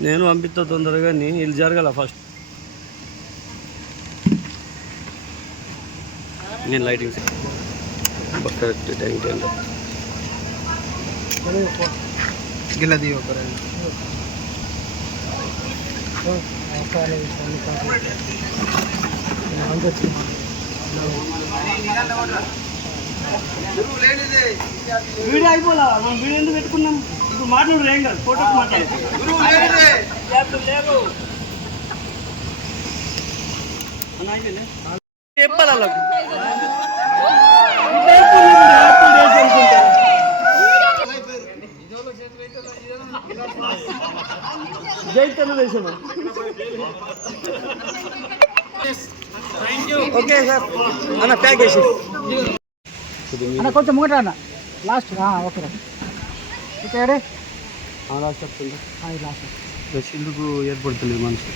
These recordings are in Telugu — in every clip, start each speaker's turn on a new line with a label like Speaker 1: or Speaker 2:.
Speaker 1: నేను పంపిస్తా తొందరగా వీళ్ళు జరగాల ఫస్ట్ నేను లైటింగ్ కరెక్ట్ టైం టైం
Speaker 2: గిల్ల దిగి ఒక
Speaker 1: వీడియో అయిపోలా? మనం వీడియో ఎందుకు పెట్టుకున్నాం? ఇప్పుడు మాట్లాడు ఏం కాదు ఫోటోకి మాట్లాడు. చెప్పాలి వాళ్ళకు తెలుగుదేశం ఓకే సార్ అన్న ప్యాక్ చేసి
Speaker 2: అన్న కొంచెం ముంగట అన్న లాస్ట్ ఓకే రా ఓకే ఏడే
Speaker 1: అలా చెప్తుందా
Speaker 2: లాస్ట్
Speaker 1: రసీదుకు ఏర్పడుతుంది మనసు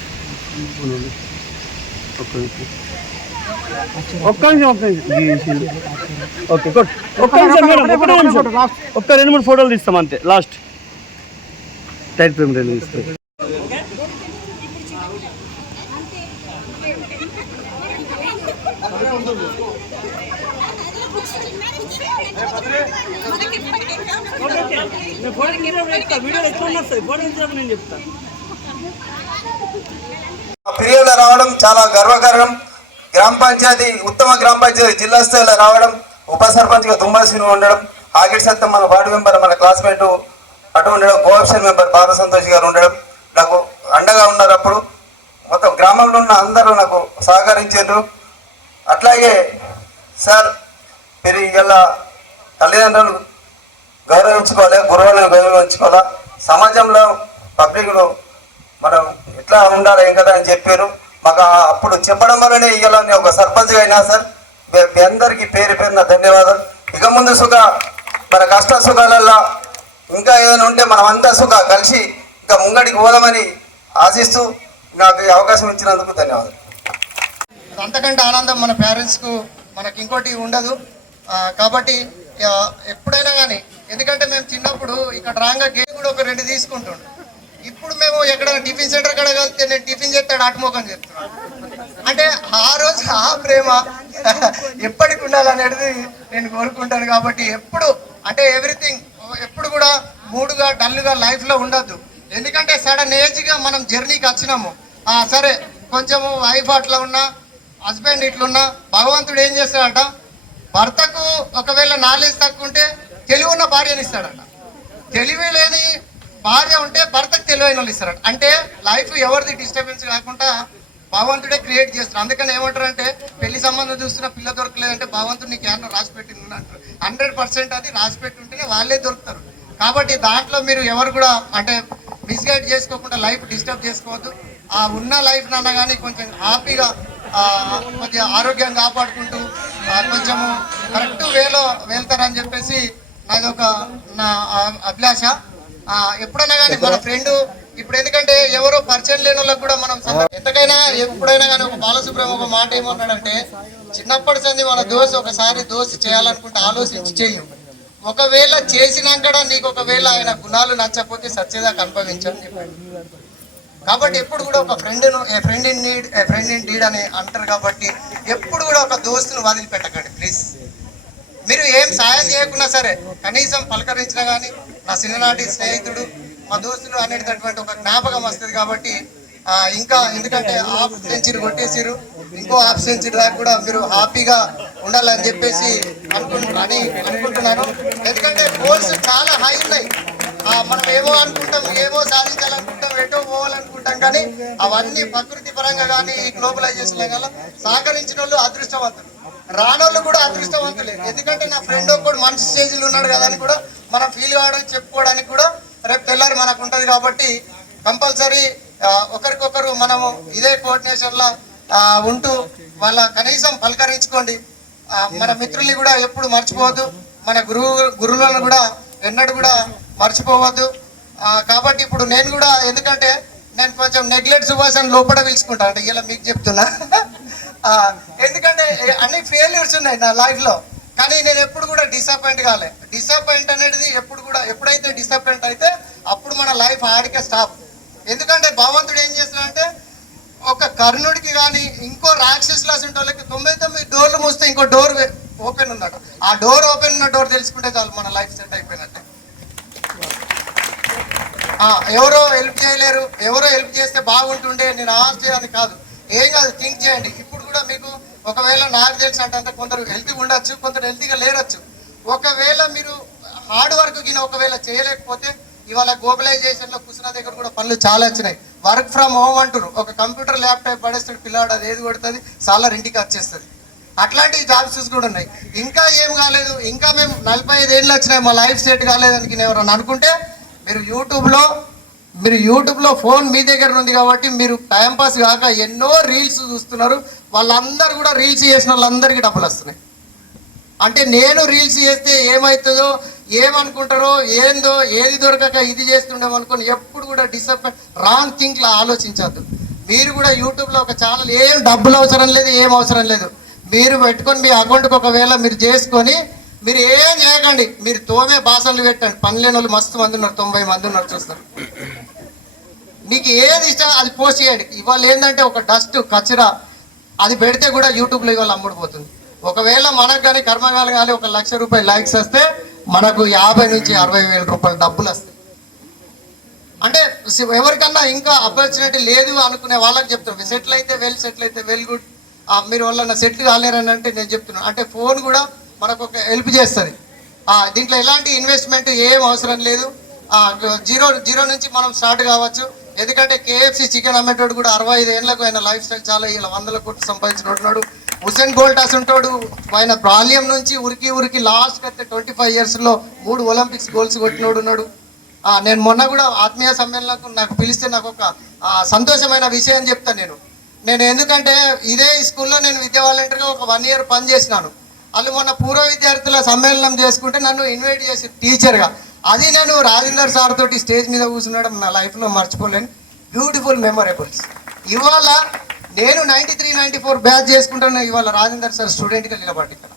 Speaker 1: ఒక్క నిమిషం ఒక్క నిమిషం ఒక్క నిమిషం ఈ సీల్. ఓకే కొట్ ఒక్క నిమిషం మేడం ఒక్కటే నిమిషం ఒక్క రెండు మూడు ఫోటోలు తీస్తాం అంతే లాస్ట్ టైట్ ఫ్రేమ్ రెండు తీస్తాం
Speaker 3: ఫిర్యాదు రావడం చాలా గర్వకారణం. గ్రామ పంచాయతీ ఉత్తమ గ్రామ పంచాయతీ జిల్లా స్థాయిలో రావడం ఉప సర్పంచ్గా దుమ్మాసిని ఉండడం ఆగిట్ సత్తం మన వార్డు మెంబర్ మన క్లాస్మేట్ అటు ఉండడం కోఆప్షన్ మెంబర్ బాల సంతోష్ గారు ఉండడం నాకు అండగా ఉన్నారు అప్పుడు. మొత్తం గ్రామంలో ఉన్న అందరూ నాకు సహకరించారు. అట్లాగే సార్ మీరు ఇలా తల్లిదండ్రులు గౌరవించుకోవాలి గురువులను గౌరవించుకోవాలా? సమాజంలో పబ్లిక్లో మనం ఎట్లా ఉండాలి ఏం కదా అని చెప్పారు. మాకు అప్పుడు చెప్పడం వల్లనే ఇవాళ నేను ఒక సర్పంచ్గా అయినా సార్ మీ అందరికీ పేరు పేరున ధన్యవాదాలు. ఇక ముందు సుఖ మన కష్ట సుఖాలల్లో ఇంకా ఏదైనా ఉంటే మనం అంతా సుఖ కలిసి ఇంకా ముంగడికి పోదామని ఆశిస్తూ నాకు ఈ అవకాశం ఇచ్చినందుకు ధన్యవాదాలు.
Speaker 4: అంతకంటే ఆనందం మన పేరెంట్స్కు మనకి ఇంకోటి ఉండదు. కాబట్టి ఎప్పుడైనా కానీ ఎందుకంటే మేము చిన్నప్పుడు ఇక్కడ రాగా గేట్ కూడా ఒక రెండు తీసుకుంటుండే. ఇప్పుడు మేము ఎక్కడ టిఫిన్ సెంటర్ కడ కలిస్తే నేను టిఫిన్ చేస్తాడు ఆటమోకం చెప్తున్నాను అంటే ఆ రోజు ఆ ప్రేమ ఎప్పటికి ఉండాలనేది నేను కోరుకుంటాను కాబట్టి ఎప్పుడు అంటే ఎవ్రీథింగ్ ఎప్పుడు కూడా మూడుగా డల్గా లైఫ్లో ఉండద్దు. ఎందుకంటే సడన్ ఏజ్గా మనం జర్నీకి వచ్చినాము. సరే కొంచెము వైఫ్ అట్లా ఉన్నా హస్బెండ్ ఇట్లున్నా భగవంతుడు ఏం చేస్తాడట? భర్తకు ఒకవేళ నాలెడ్జ్ తక్కువ ఉంటే తెలివి ఉన్న భార్యని ఇస్తాడట. తెలివి లేని భార్య ఉంటే భర్తకు తెలివైన వాళ్ళు ఇస్తారట. అంటే లైఫ్ ఎవరిది డిస్టర్బెన్స్ కాకుండా భగవంతుడే క్రియేట్ చేస్తారు అందుకని ఏమంటారు అంటే పెళ్ళి సంబంధం చూస్తున్న పిల్ల దొరకలేదంటే భగవంతుడు నీకు ఏమన్నా రాసి పెట్టింది అంటారు. హండ్రెడ్ పర్సెంట్ అది రాసి పెట్టి ఉంటేనే వాళ్ళే దొరుకుతారు. కాబట్టి దాంట్లో మీరు ఎవరు కూడా అంటే మిస్గైడ్ చేసుకోకుండా లైఫ్ డిస్టర్బ్ చేసుకోవద్దు. ఆ ఉన్న లైఫ్ నన్న కానీ కొంచెం హ్యాపీగా కొద్దిగా ఆరోగ్యం కాపాడుకుంటూ కొంచెము కరెక్ట్ వేలో వెళ్తారని చెప్పేసి నాది ఒక నా అభిలాష. ఎప్పుడైనా కానీ మన ఫ్రెండ్ ఇప్పుడు ఎందుకంటే ఎవరో పరిచయం లేని వాళ్ళకి కూడా మనం ఎంతకైనా ఎప్పుడైనా కానీ ఒక బాలసుబ్రహ్మ ఒక మాట ఏమన్నాడంటే చిన్నప్పటి సంది మన దోశ ఒకసారి దోశ చేయాలనుకుంటే ఆలోచించి చెయ్యం. ఒకవేళ చేసినాక నీకు ఒకవేళ ఆయన గుణాలు నచ్చకపోతే సత్యదాకా అనుభవించని చెప్పాడు. కాబట్టి ఎప్పుడు కూడా ఒక friend friend in need friend in deed అని అంటారు కాబట్టి ఎప్పుడు కూడా ఒక దోస్తును వదిలిపెట్టకండి ప్లీజ్ మీరు ఏం సాయం చేయకున్నా సరే కనీసం పలకరించినా కానీ నా చిన్ననాటి స్నేహితుడు మా దోస్తులు అనేటటువంటి ఒక జ్ఞాపకం వస్తుంది కాబట్టి ఇంకా ఎందుకంటే హాఫ్ సెంచరీ కొట్టేసారు ఇంకో హాఫ్ సెంచరీ దాకా కూడా మీరు హ్యాపీగా ఉండాలని చెప్పేసి అనుకుంటున్నాను అని అనుకుంటున్నాను. ఎందుకంటే గోల్స్ చాలా హై ఉన్నాయి. మనం ఏమో అనుకుంటాం ఏమో సాధించాలనుకుంటాం ఎటో పోవాలనుకుంటాం కానీ అవన్నీ ప్రకృతి పరంగా కానీ గ్లోబలైజేషన్ కానీ సహకరించిన వాళ్ళు అదృష్టవంతులు. రానోళ్ళు కూడా అదృష్టవంతులే. ఎందుకంటే నా ఫ్రెండ్ ఒక్కడు మంచి స్టేజ్లో ఉన్నాడు కదా అని కూడా మనం ఫీల్ కావడం చెప్పుకోవడానికి కూడా రేపు తెల్లారి మనకు ఉంటుంది కాబట్టి కంపల్సరీ ఒకరికొకరు మనము ఇదే కోఆర్డినేషన్లో ఉంటూ వాళ్ళ కనీసం పలకరించుకోండి. మన మిత్రుల్ని కూడా ఎప్పుడు మర్చిపోవద్దు. మన గురువు గురువులను కూడా ఎన్నడూ కూడా మర్చిపోవద్దు. కాబట్టి ఇప్పుడు నేను కూడా ఎందుకంటే నేను కొంచెం నెగ్లెక్ట్ సుభాష్ అని లోపల పిలుచుకుంటా అంటే ఇలా మీకు చెప్తున్నా. ఎందుకంటే అన్ని ఫెయిల్యూర్స్ ఉన్నాయి నా లైఫ్లో కానీ నేను ఎప్పుడు కూడా డిసప్పాయింట్ కాలే. డిసప్పాయింట్ అనేది ఎప్పుడు కూడా ఎప్పుడైతే డిసప్పాయింట్ అయితే అప్పుడు మన లైఫ్ ఆడికే స్టాప్ ఎందుకంటే భగవంతుడు ఏం చేస్తున్నాడంటే ఒక కర్ణుడికి కానీ ఇంకో రాక్షస్ లాస్ ఉంటే వాళ్ళకి తొంభై తొమ్మిది డోర్లు మూస్తే ఇంకో డోర్ ఓపెన్ ఉందట. ఆ డోర్ ఓపెన్ ఉన్న డోర్ తెలుసుకుంటే చాలు మన లైఫ్ సెట్ అయిపోయింది. ఎవరో హెల్ప్ చేయలేరు ఎవరో హెల్ప్ చేస్తే బాగుంటుండే నేను ఆశ్చర్య అది కాదు. ఏం కాదు థింక్ చేయండి. ఇప్పుడు కూడా మీకు ఒకవేళ నాకు తెలిసి అంటే కొందరు హెల్తీగా ఉండొచ్చు కొందరు హెల్తీగా లేరచ్చు. ఒకవేళ మీరు హార్డ్ వర్క్ గిన ఒకవేళ చేయలేకపోతే ఇవాళ గ్లోబలైజేషన్లో కూర్చున్న దగ్గర కూడా పనులు చాలా వచ్చినాయి. వర్క్ ఫ్రమ్ హోమ్ అంటారు ఒక కంప్యూటర్ ల్యాప్టాప్ పడేస్తాడు పిల్లాడు అది ఏది కొడుతుంది? సాలర్ ఇంటికి వచ్చేస్తుంది. అట్లాంటి జాబ్స్ కూడా ఉన్నాయి. ఇంకా ఏం కాలేదు ఇంకా మేము నలభై ఐదు ఏళ్ళు వచ్చినాయి మా లైఫ్ సెట్ కాలేదని ఎవరన్నా అనుకుంటే మీరు యూట్యూబ్లో మీరు యూట్యూబ్లో ఫోన్ మీ దగ్గర ఉంది కాబట్టి మీరు టైంపాస్ కాక ఎన్నో రీల్స్ చూస్తున్నారు. వాళ్ళందరూ కూడా రీల్స్ చేసిన వాళ్ళందరికీ డబ్బులు వస్తున్నాయి. అంటే నేను రీల్స్ చేస్తే ఏమవుతుందో ఏమనుకుంటారో ఏందో ఏది దొరకక ఇది చేస్తుండేమనుకుని ఎప్పుడు కూడా డిసప్పాయింట్ రాంగ్ థింక్లా ఆలోచించద్దు. మీరు కూడా యూట్యూబ్లో ఒక ఛానల్ ఏం డబ్బులు అవసరం లేదు ఏం అవసరం లేదు. మీరు పెట్టుకొని మీ అకౌంట్కి ఒకవేళ మీరు చేసుకొని మీరు ఏం చేయకండి. మీరు తోమే బాసనలు పెట్టండి. పని లేని వాళ్ళు మస్తు మంది ఉన్నారు. తొంభై మంది ఉన్నారు చూస్తారు. మీకు ఏది ఇష్టం అది పోస్ట్ చేయండి. ఇవాళ ఏంటంటే ఒక డస్ట్ కచరా అది పెడితే కూడా యూట్యూబ్లో ఇవాళ అమ్ముడుపోతుంది ఒకవేళ మనకు కానీ కర్మగాలు కానీ ఒక లక్ష రూపాయలు లైక్స్ వస్తే మనకు యాభై నుంచి అరవై వేల రూపాయల డబ్బులు వస్తాయి. అంటే ఎవరికన్నా ఇంకా ఆపర్చునిటీ లేదు అనుకునే వాళ్ళకి చెప్తాను సెటిల్ అయితే వెల్ సెటిల్ అయితే వెల్ గుడ్ మీరు వాళ్ళ సెటిల్ కాలేరని అంటే నేను చెప్తున్నాను అంటే ఫోన్ కూడా మనకు ఒక హెల్ప్ చేస్తుంది దీంట్లో ఎలాంటి ఇన్వెస్ట్మెంట్ ఏం అవసరం లేదు. జీరో జీరో నుంచి మనం స్టార్ట్ కావచ్చు. ఎందుకంటే కేఎఫ్సి చికెన్ అమ్మేటోడు కూడా అరవై ఐదు ఏళ్ళకు ఆయన లైఫ్ స్టైల్ చాలా ఇలా వందల కోట్లు సంపాదించినట్టున్నాడు హుసేన్ గోల్టాస్ ఉంటాడు. ఆయన బాల్యం నుంచి ఉరికి ఉరికి లాస్ట్ అయితే ట్వంటీ ఫైవ్ ఇయర్స్లో మూడు ఒలింపిక్స్ గోల్స్ కొట్టినోడు ఉన్నాడు నేను మొన్న కూడా ఆత్మీయ సమ్మేళనకు నాకు పిలిస్తే నాకు ఒక సంతోషమైన విషయం చెప్తాను నేను. నేను ఎందుకంటే ఇదే స్కూల్లో నేను విద్యా వాలంటీర్గా ఒక వన్ ఇయర్ పని చేసినాను వాళ్ళు మొన్న పూర్వ విద్యార్థుల సమ్మేళనం చేసుకుంటే నన్ను ఇన్వైట్ చేసి టీచర్గా అది నేను రాజేందర్ సార్ తోటి స్టేజ్ మీద కూర్చున్నాడు నా లైఫ్లో మర్చిపోలేను. బ్యూటిఫుల్ మెమొరబుల్స్ ఇవాళ నేను ninety three ninety four batch చేసుకుంటాను ఇవాళ రాజేందర్ సార్ స్టూడెంట్గా నిలబడి ఇక్కడ.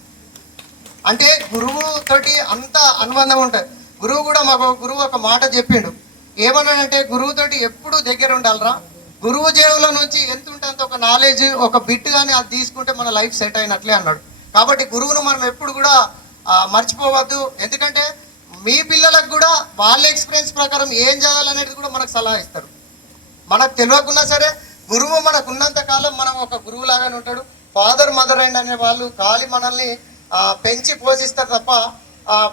Speaker 4: అంటే గురువు తోటి అంత అనుబంధం ఉంటుంది. గురువు కూడా మాకు గురువు ఒక మాట చెప్పిండు. ఏమన్నాడంటే గురువుతోటి ఎప్పుడు దగ్గర ఉండాలిరా? గురువు జేవుల నుంచి ఎంత ఉంటే అంత ఒక నాలెడ్జ్ ఒక బిట్ కానీ అది తీసుకుంటే మన లైఫ్ సెట్ అయినట్లే అన్నాడు. కాబట్టి గురువును మనం ఎప్పుడు కూడా మర్చిపోవద్దు. ఎందుకంటే మీ పిల్లలకు కూడా వాళ్ళ ఎక్స్పీరియన్స్ ప్రకారం ఏం చేయాలనేది కూడా మనకు సలహా ఇస్తారు. మనకు తెలియకున్నా సరే గురువు మనకు ఉన్నంత కాలం మనం ఒక గురువు లాగానే ఉంటాడు. ఫాదర్ మదర్ అండ్ అనే వాళ్ళు ఖాళీ మనల్ని పెంచి పోషిస్తారు తప్ప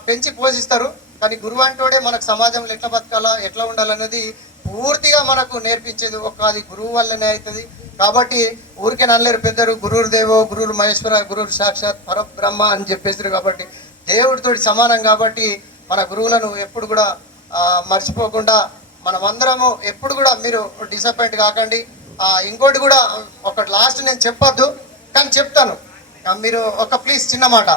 Speaker 4: పెంచి పోషిస్తారు. కానీ గురువు అంటోడే మనకు సమాజంలో ఎట్లా బతకాలా ఎట్లా ఉండాలనేది పూర్తిగా మనకు నేర్పించేది ఒక అది గురువు వల్లనే అవుతుంది. కాబట్టి ఊరికే నల్లేరు పెద్దరు గురువు దేవో గురువు మహేశ్వర గురువు సాక్షాత్ పరబ్రహ్మ అని చెప్పేసారు కాబట్టి దేవుడితో సమానం కాబట్టి మన గురువులను ఎప్పుడు కూడా మర్చిపోకుండా మనమందరము ఎప్పుడు కూడా మీరు డిసప్పాయింట్ కాకండి. ఇంకోటి కూడా ఒక లాస్ట్ నేను చెప్పొద్దు కానీ చెప్తాను. మీరు ఒక ప్లీజ్ చిన్న మాట.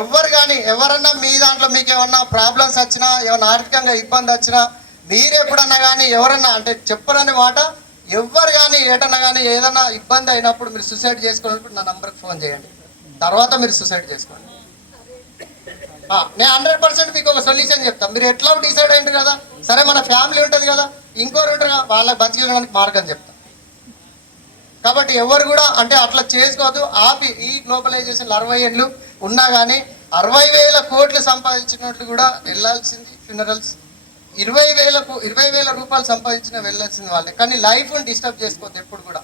Speaker 4: ఎవరు కానీ ఎవరన్నా మీ దాంట్లో మీకు ఏమన్నా ప్రాబ్లమ్స్ వచ్చినా ఏమన్నా ఆర్థికంగా ఇబ్బంది వచ్చినా మీరు ఎప్పుడన్నా కానీ ఎవరన్నా అంటే చెప్పరని మాట ఎవరు కానీ ఏటన్నా కానీ ఏదన్నా ఇబ్బంది అయినప్పుడు మీరు సూసైడ్ చేసుకున్నప్పుడు నా నంబర్కి ఫోన్ చేయండి. తర్వాత మీరు సూసైడ్ చేసుకోండి. నేను హండ్రెడ్ పర్సెంట్ మీకు ఒక సొల్యూషన్ చెప్తాను మీరు ఎట్లా డిసైడ్ అయ్యింది కదా? సరే మన ఫ్యామిలీ ఉంటుంది కదా ఇంకోరు ఉంటారు కదా వాళ్ళకి బతికేయడానికి మార్గం చెప్తాం. కాబట్టి ఎవరు కూడా అంటే అట్లా చేసుకోవద్దు. ఆపి ఈ గ్లోబలైజేషన్ అరవై ఏళ్ళు ఉన్నా కానీ అరవై వేల కోట్లు సంపాదించినట్లు కూడా వెళ్ళాల్సింది ఫ్యూనరల్స్ ఇరవై వేలకు ఇరవై వేల రూపాయలు సంపాదించిన వెళ్ళాల్సిన వాళ్ళే. కానీ లైఫ్ని డిస్టర్బ్ చేసుకోవద్దు ఎప్పుడు కూడా.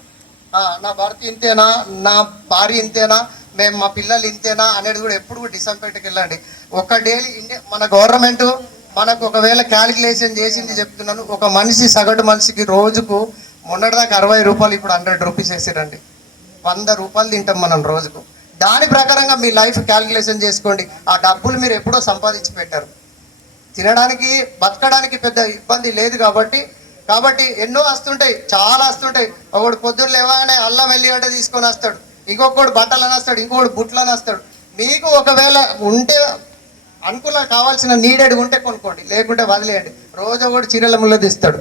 Speaker 4: నా భర్త ఇంతేనా? నా భార్య ఇంతేనా? మేము మా పిల్లలు ఇంతేనా? అనేది కూడా ఎప్పుడు కూడా డిసంపేట్కి వెళ్ళండి. ఒక డైలీ ఇండియా మన గవర్నమెంట్ మనకు ఒకవేళ క్యాలిక్యులేషన్ చేసింది చెప్తున్నాను ఒక మనిషి సగటు మనిషికి రోజుకు మొన్నటిదాకా అరవై రూపాయలు ఇప్పుడు హండ్రెడ్ రూపీస్ వేసిరండి. వంద రూపాయలు తింటాం మనం రోజుకు. దాని ప్రకారంగా మీ లైఫ్ క్యాలిక్యులేషన్ చేసుకోండి. ఆ డబ్బులు మీరు ఎప్పుడో సంపాదించి పెట్టారు. తినడానికి బతకడానికి పెద్ద ఇబ్బంది లేదు కాబట్టి కాబట్టి ఎన్నో వస్తుంటాయి చాలా వస్తుంటాయి ఒకడు పొద్దున్న లేవగానే అల్లం వెల్లిగడ్డ తీసుకొని వస్తాడు. ఇంకొకడు బట్టలు వస్తాడు ఇంకొకడు బుట్టలు వస్తాడు మీకు ఒకవేళ ఉంటే అనుకూల కావాల్సిన నీడెడ్ ఉంటే కొనుక్కోండి లేకుంటే వదిలేయండి. రోజు ఒకడు చీరల ముళ్ళ తీస్తాడు.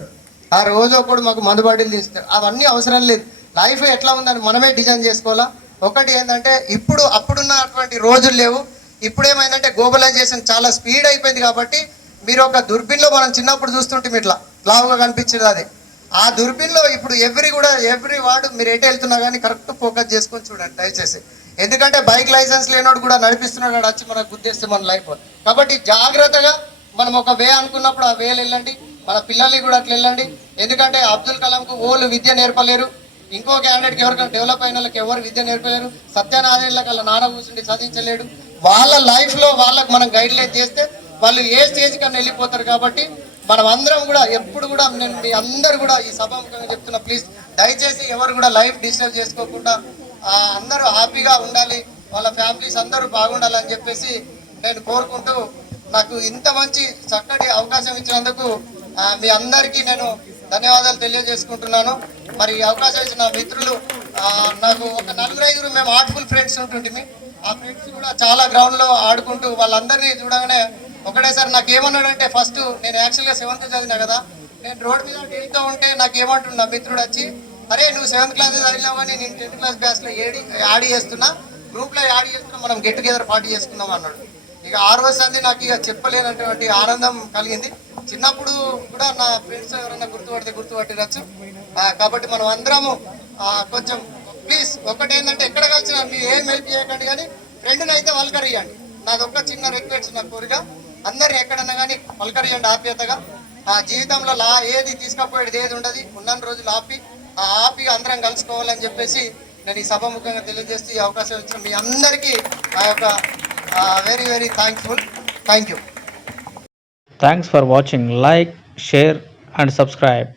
Speaker 4: ఆ రోజు ఒకడు మాకు మందుబాటిలు తీస్తాడు. అవన్నీ అవసరం లేదు. లైఫ్ ఎట్లా ఉందని మనమే డిజైన్ చేసుకోవాలా? ఒకటి ఏంటంటే ఇప్పుడు అప్పుడున్నటువంటి రోజులు లేవు. ఇప్పుడు ఏమైందంటే గ్లోబలైజేషన్ చాలా స్పీడ్ అయిపోయింది కాబట్టి మీరు ఒక దుర్బిన్లో మనం చిన్నప్పుడు చూస్తుంటే ఇట్లా లావుగా కనిపించేది అది. ఆ దుర్బిన్లో ఇప్పుడు ఎవ్రీ కూడా ఎవ్రీ వాడు మీరు ఎటు వెళ్తున్నా కానీ కరెక్ట్ ఫోకస్ చేసుకొని చూడండి దయచేసి. ఎందుకంటే బైక్ లైసెన్స్ లేనోడు కూడా నడిపిస్తున్నాడు వాడు వచ్చి మనకు గుద్దేస్తే మన లైఫ్ కాబట్టి జాగ్రత్తగా మనం ఒక వే అనుకున్నప్పుడు ఆ వేలు వెళ్ళండి మన పిల్లల్ని కూడా అట్లా వెళ్ళండి. ఎందుకంటే అబ్దుల్ కలాంకు ఓళ్ళు విద్య నేర్పలేరు. ఇంకో క్యాండిడేట్కి ఎవరికైనా డెవలప్ అయిన వాళ్ళకి ఎవరు విద్య నేర్పలేరు. సత్యనారాయణలకు వాళ్ళ నాన్న కూర్చుండి చదివించలేడు. వాళ్ళ లైఫ్లో వాళ్ళకి మనం గైడ్లైన్ చేస్తే వాళ్ళు ఏ స్టేజ్ కన్నా వెళ్ళిపోతారు కాబట్టి మనం అందరం కూడా ఎప్పుడు కూడా నేను మీ అందరు కూడా ఈ సభాముఖంగా చెప్తున్నా ప్లీజ్ దయచేసి ఎవరు కూడా లైఫ్ డిస్టర్బ్ చేసుకోకుండా అందరూ హ్యాపీగా ఉండాలి. వాళ్ళ ఫ్యామిలీస్ అందరూ బాగుండాలని చెప్పేసి నేను కోరుకుంటూ నాకు ఇంత మంచి చక్కటి అవకాశం ఇచ్చినందుకు మీ అందరికీ నేను ధన్యవాదాలు తెలియజేసుకుంటున్నాను. మరి ఈ అవకాశం ఇచ్చిన మిత్రులు నాకు ఒక నలుగురు ఐదుగురు మేము ఆర్ట్ఫుల్ ఫ్రెండ్స్ ఉంటుంటిమి. ఆ ఫ్రెండ్స్ కూడా చాలా గ్రౌండ్లో ఆడుకుంటూ వాళ్ళందరినీ చూడగానే ఒకటేసారి నాకు ఏమన్నాడంటే ఫస్ట్ నేను యాక్చువల్గా సెవెంత్ చదివినా కదా నేను రోడ్ మీద వెళ్తూ ఉంటే నాకు ఏమంటున్నా మిత్రుడు వచ్చి అరే నువ్వు సెవెంత్ క్లాస్ చదివినావు? కానీ నేను టెన్త్ క్లాస్ బ్యాచ్లో ఏడి యాడ్ చేస్తున్నా గ్రూప్లో యాడ్ చేస్తున్నా మనం గెట్ టుగెదర్ పార్టీ చేసుకుందాం అన్నాడు. ఇక ఆ రోజు అంది నాకు ఇక చెప్పలేనటువంటి ఆనందం కలిగింది. చిన్నప్పుడు కూడా నా ఫ్రెండ్స్ ఎవరైనా గుర్తుపడితే గుర్తుపట్టిరచ్చు కాబట్టి మనం అందరము కొంచెం ప్లీజ్ ఒకటేంటంటే ఎక్కడ కలిసినా మీరు ఏం హెల్ప్ చేయకండి కానీ ఫ్రెండ్ని అయితే వల్కరియండి నాది ఒక చిన్న రిక్వెస్ట్ నా కోరిక. అందరు ఎక్కడన్నా కానీ పలకరియండి ఆప్యతగా ఆ జీవితంలో లా ఏది తీసుకపోయేది ఏది ఉండదు. ఉన్న రోజులు ఆపి ఆ ఆపి అందరం కలుసుకోవాలని చెప్పేసి నేను ఈ సభాముఖంగా తెలియజేస్తూ ఈ అవకాశం ఇచ్చిన మీ అందరికీ ఆ యొక్క very very thankful thank you
Speaker 5: thanks for watching like share and subscribe